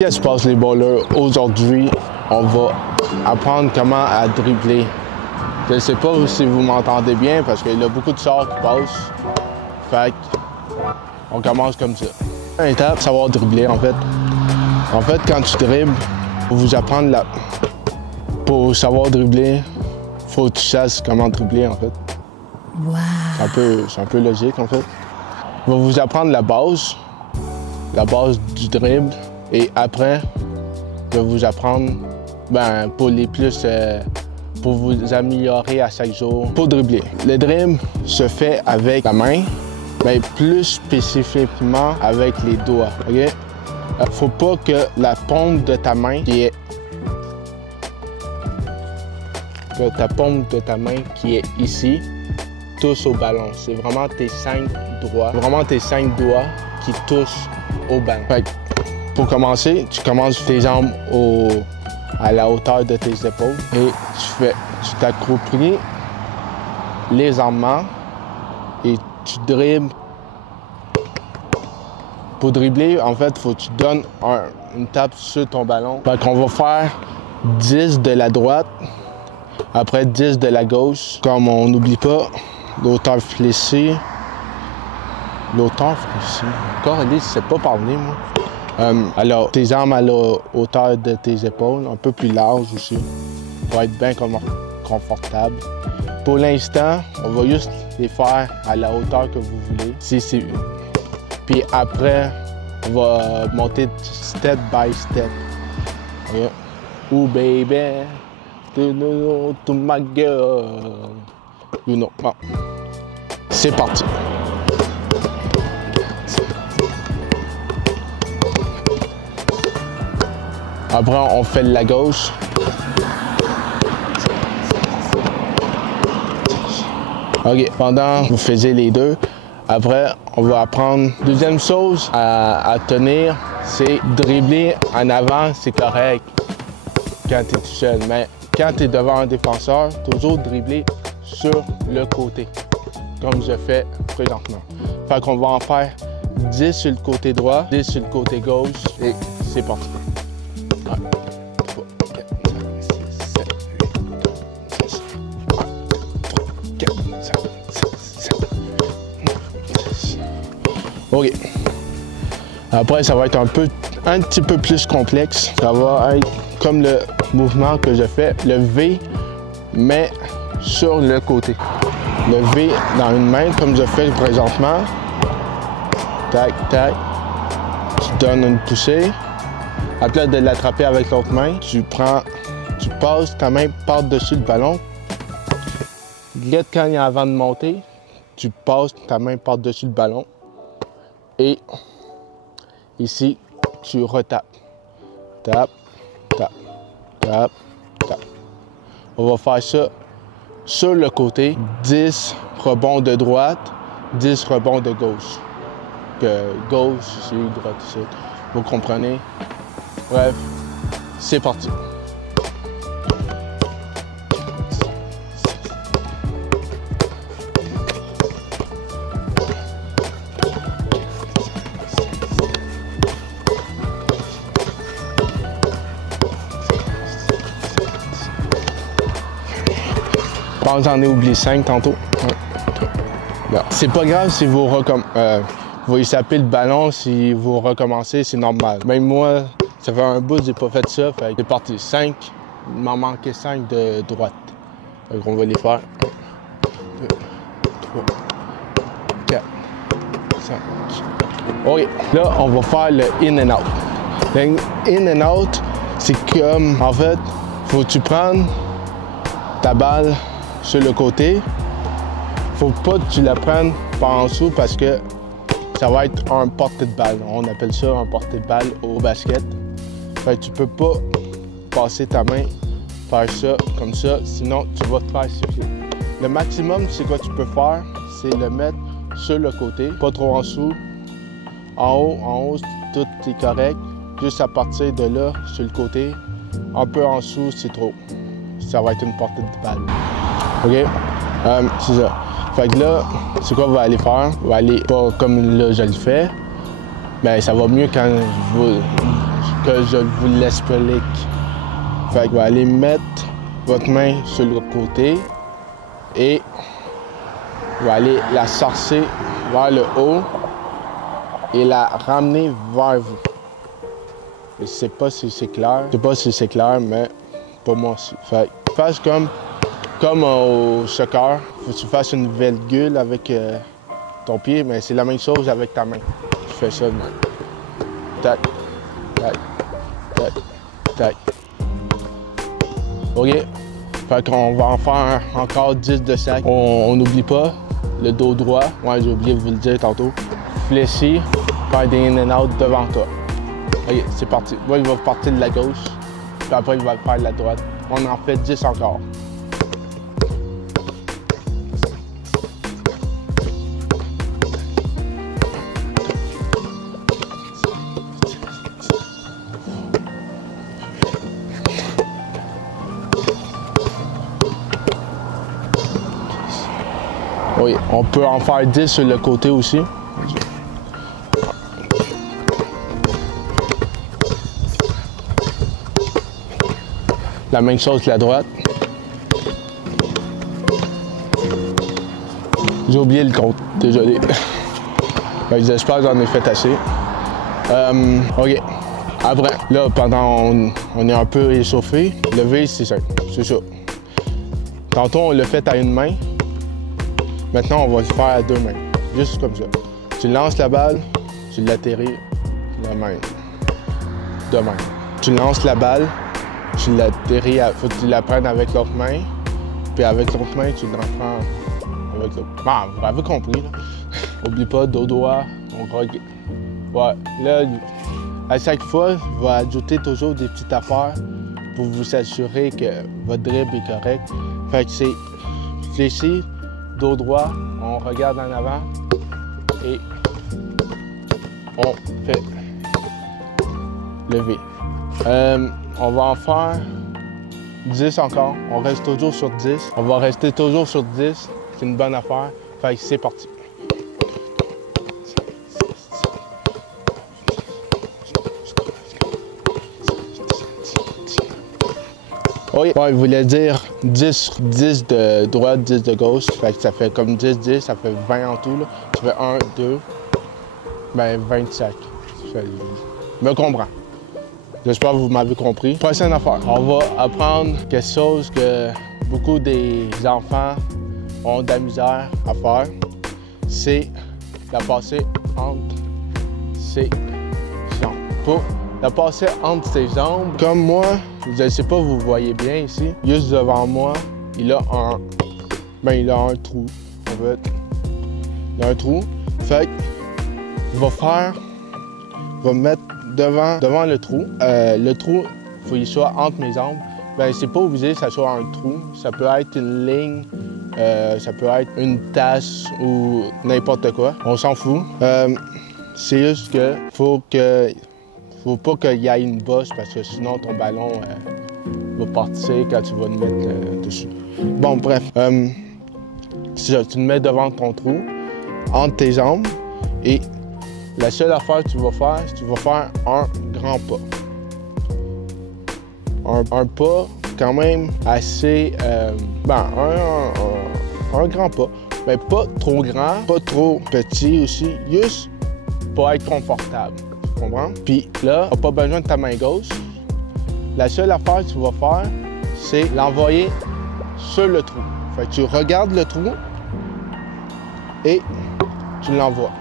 Qu'est-ce qui se passe les ballers? Aujourd'hui, on va apprendre comment à dribbler. Je ne sais pas si vous m'entendez bien parce qu'il y a beaucoup de sorts qui passent. Fait on commence comme ça. Une étape, savoir dribbler en fait. En fait, quand tu dribbles, pour vous apprendre la... Pour savoir dribbler, faut que tu saches comment dribbler en fait. Wow. C'est un peu logique en fait. On va vous apprendre la base du dribble. Et après, je vais vous apprendre pour vous améliorer à chaque jour. Pour dribbler, le dribble se fait avec la main, mais plus spécifiquement avec les doigts. Okay? Faut pas que la paume de ta main qui est ici touche au ballon. C'est vraiment tes 5 doigts qui touchent au ballon. Pour commencer, tu commences tes jambes à la hauteur de tes épaules et tu t'accroupis légèrement et tu dribbles. Pour dribbler, en fait, il faut que tu donnes une tape sur ton ballon. Fait qu'on va faire 10 de la droite, après 10 de la gauche. Comme on n'oublie pas l'auteur fléchée. Encore, je ne sais pas parler, moi. Alors, tes armes à la hauteur de tes épaules, un peu plus large aussi, pour être bien confortable. Pour l'instant, on va juste les faire à la hauteur que vous voulez. Puis après, on va monter step by step. Okay. Ooh baby, to my girl. You know. Bon. C'est parti. Après, on fait la gauche. OK, pendant que vous faisiez les deux, après, on va apprendre. Deuxième chose à tenir, c'est dribbler en avant, c'est correct quand tu es tout seul. Mais quand tu es devant un défenseur, toujours dribbler sur le côté, comme je fais présentement. Fait qu'on va en faire 10 sur le côté droit, 10 sur le côté gauche, et c'est parti. 1, 2, 3, 4, 5, 6, 7, 8, 9, 10. 1, 2, 3, 4, 5, 6, 7, 8, 10. OK. Après, ça va être un petit peu plus complexe. Ça va être comme le mouvement que je fais, le V, mais sur le côté. Le V dans une main, comme je fais présentement. Tac, tac. Tu donnes une poussée. Après de l'attraper avec l'autre main, tu passes ta main par-dessus le ballon. Guette quand il y a avant de monter, tu passes ta main par-dessus le ballon. Et ici, tu retapes. Tape, tape, tape, tape. On va faire ça sur le côté. 10 rebonds de droite, 10 rebonds de gauche. Gauche ici, droite ici. Vous comprenez? Bref, c'est parti. Je pense que j'en ai oublié 5 tantôt. C'est pas grave si vous échappez le ballon, si vous recommencez, c'est normal. Même moi, ça fait un bout que j'ai pas fait ça, fait que c'est parti. 5, il m'en manquait 5 de droite. Donc on va les faire. 1, 2, 3, 4, 5. OK, là, on va faire le in and out. Le in and out, c'est comme, en fait, faut que tu prennes ta balle sur le côté. Faut pas que tu la prennes par en dessous parce que ça va être un portée de balle. On appelle ça un portée de balle au basket. Fait que tu peux pas passer ta main, faire ça comme ça, sinon tu vas te faire siffler. Le maximum, c'est quoi tu peux faire, c'est le mettre sur le côté, pas trop en dessous. En haut, tout est correct. Juste à partir de là, sur le côté, un peu en dessous, c'est trop. Ça va être une portée de balle. OK? C'est ça. Fait que là, c'est quoi vous allez faire? Vous allez pas comme là je le fais, mais ça va mieux quand que je vous l'explique. Fait que vous allez mettre votre main sur le côté et vous allez la sortir vers le haut et la ramener vers vous. Je sais pas si c'est clair. Je sais pas si c'est clair, mais pour moi aussi. Fait que fasse comme au soccer. Faut que tu fasses une virgule avec ton pied, mais c'est la même chose avec ta main. Tu fais ça de même. Tac, tac, tac, tac. OK? Fait qu'on va en faire encore 10 de sac. On n'oublie pas le dos droit. Ouais, j'ai oublié de vous le dire tantôt. Fléchir, faire des in and out devant toi. OK, c'est parti. Moi, il va partir de la gauche. Puis après, il va faire de la droite. On en fait 10 encore. Oui, on peut en faire 10 sur le côté aussi. La même chose que la droite. J'ai oublié le compte, désolé. J'espère que j'en ai fait assez. OK. Après, là, pendant on est un peu échauffé, lever, c'est simple. C'est ça. Tantôt, on l'a fait à une main. Maintenant, on va le faire à deux mains. Juste comme ça. Tu lances la balle, tu l'atterris de même. De même. Tu lances la balle, tu l'atterris, faut que tu la prennes avec l'autre main. Puis avec l'autre main, tu l'en prends avec l'autre. Ah, vous avez compris, là. Oublie pas, dos droit, on regarde. Ouais, là, à chaque fois, je vais ajouter toujours des petites affaires pour vous assurer que votre dribble est correct. Fait que c'est fléchir, dos droit, on regarde en avant et on fait lever. On va en faire 10 encore. On reste toujours sur 10. On va rester toujours sur 10. C'est une bonne affaire. Fait que c'est parti. Oui, ouais, il voulait dire 10 de droite, 10 de gauche. Fait que ça fait comme 10, 10, ça fait 20 en tout. Là. Ça fait 1, 2, ben 25. Je me comprends. J'espère que vous m'avez compris. Prochaine affaire. On va apprendre quelque chose que beaucoup des enfants ont de la misère à faire. C'est la passer entre ses jambes. Pour la passer entre ses jambes, comme moi, je ne sais pas, vous voyez bien ici, juste devant moi, il a un trou, en fait. Il a un trou. Fait que, je vais mettre devant le trou. Le trou, il faut qu'il soit entre mes jambes. Ben, c'est pas obligé que ça soit un trou. Ça peut être une ligne, ça peut être une tache ou n'importe quoi. On s'en fout. C'est juste que faut pas qu'il y ait une bosse parce que sinon ton ballon va partir quand tu vas le mettre dessus. Bon, bref. C'est ça, tu le mets devant ton trou, entre tes jambes, et la seule affaire que tu vas faire, c'est que tu vas faire un grand pas. Un pas quand même assez... un grand pas. Mais pas trop grand, pas trop petit aussi, juste pour être confortable. Tu comprends? Puis là, tu n'as pas besoin de ta main gauche. La seule affaire que tu vas faire, c'est l'envoyer sur le trou. Fait que tu regardes le trou et tu l'envoies.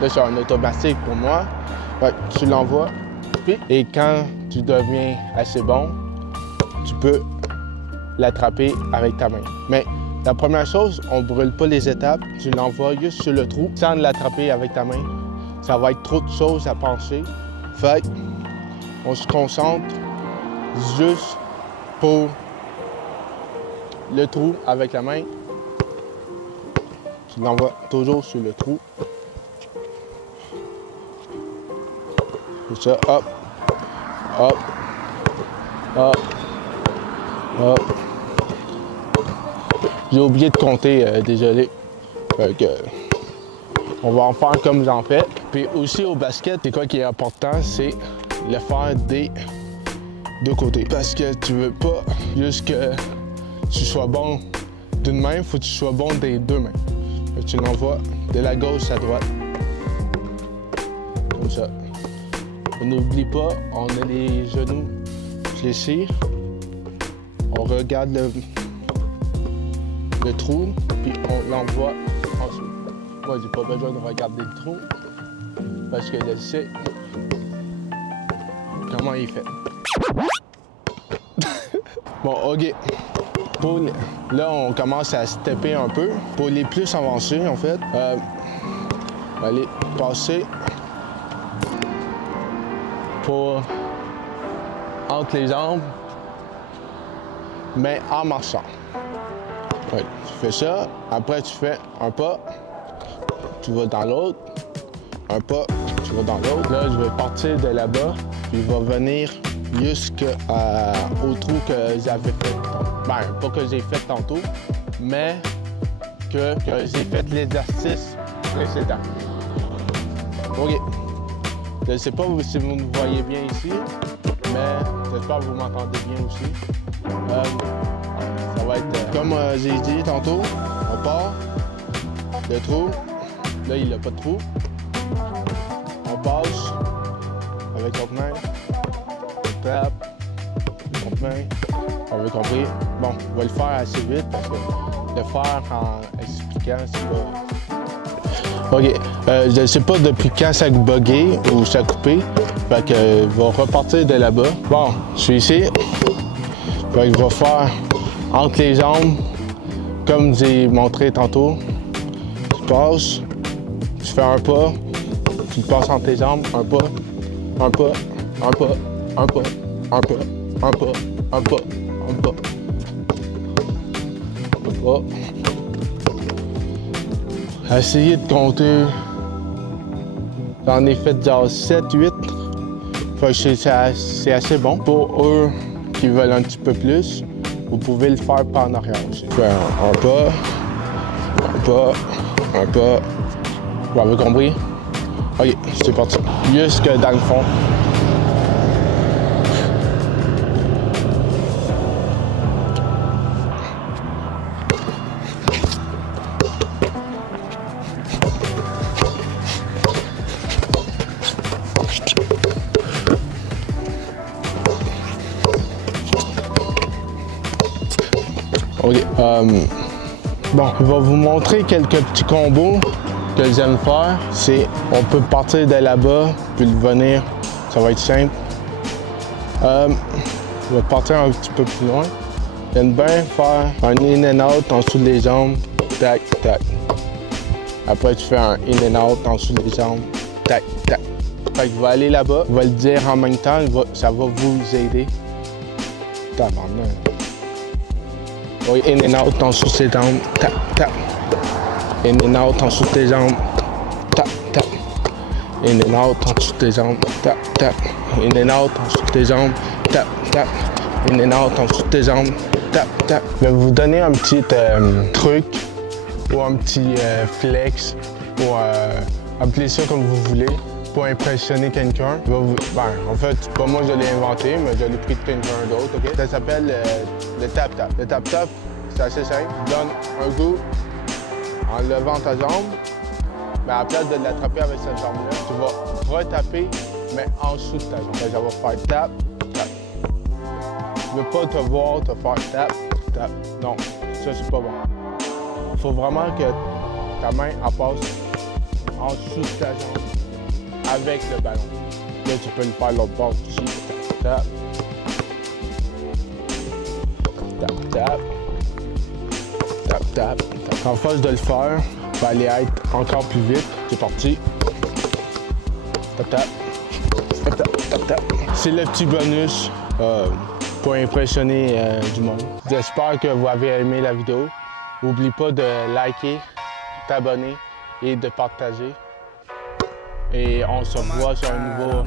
Là, c'est un automatique pour moi. Fait que tu l'envoies. Et quand tu deviens assez bon, tu peux l'attraper avec ta main. Mais la première chose, on ne brûle pas les étapes. Tu l'envoies juste sur le trou sans l'attraper avec ta main. Ça va être trop de choses à penser. Fait on se concentre juste pour le trou avec la main. Tu l'envoies toujours sur le trou. C'est ça, hop, hop, hop, hop. J'ai oublié de compter, désolé. Fait que, on va en faire comme j'en fais. Puis aussi au basket, c'est quoi qui est important, c'est le faire des deux côtés. Parce que tu veux pas juste que tu sois bon d'une main, il faut que tu sois bon des deux mains. Tu l'envoies de la gauche à droite. Comme ça. On n'oublie pas, on a les genoux fléchis. On regarde le trou, puis on l'envoie en dessous. Moi, j'ai pas besoin de regarder le trou, parce que je sais comment il est fait. Bon, OK. Là, on commence à stepper un peu. Pour les plus avancés, en fait, on va aller passer entre les jambes, mais en marchant. Ouais, tu fais ça, après tu fais un pas, tu vas dans l'autre, un pas, tu vas dans l'autre. Là, je vais partir de là-bas, puis il va venir jusqu'au trou que j'avais fait tantôt. Ben, pas que j'ai fait tantôt, mais que j'ai fait l'exercice précédent. OK. Je ne sais pas si vous me voyez bien ici, mais j'espère que vous m'entendez bien aussi. Ça va être, comme j'ai dit tantôt, on part, le trou, là il n'a pas de trou. On passe avec notre main, on tape, notre main, on veut compris. Bon, on va le faire assez vite parce que le faire en expliquant, c'est pas... OK. Je ne sais pas depuis quand ça a bugué ou ça a coupé. Fait que je vais repartir de là-bas. Bon, je suis ici. Fait que je vais faire entre les jambes, comme j'ai montré tantôt. Tu passes, tu fais un pas, tu passes entre tes jambes, un pas, un pas, un pas, un pas, un pas, un pas, un pas, un pas, un pas. Essayez de compter. J'en ai fait genre 7, 8. Fait que c'est assez bon. Pour eux qui veulent un petit peu plus, vous pouvez le faire par en arrière aussi. Un pas, un pas, un pas. Vous avez compris? OK, c'est parti. Jusque dans le fond. OK. Bon, je vais vous montrer quelques petits combos que j'aime faire. On peut partir de là-bas, puis le venir. Ça va être simple. Je vais partir un petit peu plus loin. J'aime bien faire un in and out en dessous des jambes. Tac, tac. Après, tu fais un in and out en dessous des jambes. Tac, tac. Fait que je vais aller là-bas. Je vais le dire en même temps. Ça va vous aider. Tabarnak. Oui, in and out en dessous tes jambes, tap, tap. In and out en dessous tes jambes, tap, tap. In and out en dessous tes jambes, tap, tap. In and out en dessous tes jambes, tap, tap. In and out en dessous tes jambes, tap, tap. Je vais vous donner un petit truc ou un petit flex ou appelez ça comme vous voulez pour impressionner quelqu'un. En fait, pas moi je l'ai inventé, mais je l'ai pris de quelqu'un d'autre. Okay? Ça s'appelle le tap-tap. Le tap-tap, c'est assez simple. Tu donnes un coup en levant ta jambe, mais à la place de l'attraper avec cette jambe-là, tu vas retaper, mais en dessous de ta jambe. Ça va faire tap, tap. Je ne veux pas te voir te faire tap, tap. Non, ça c'est pas bon. Il faut vraiment que ta main passe en dessous de ta jambe avec le ballon. Là, tu peux le faire l'autre bord aussi. Tap. Tap, tap. Tap, tap. En face de le faire, va aller être encore plus vite. C'est parti. Tap, tap. Tap, tap, tap, tap. C'est le petit bonus pour impressionner du monde. J'espère que vous avez aimé la vidéo. N'oublie pas de liker, t'abonner et de partager. Et on se voit sur un nouveau...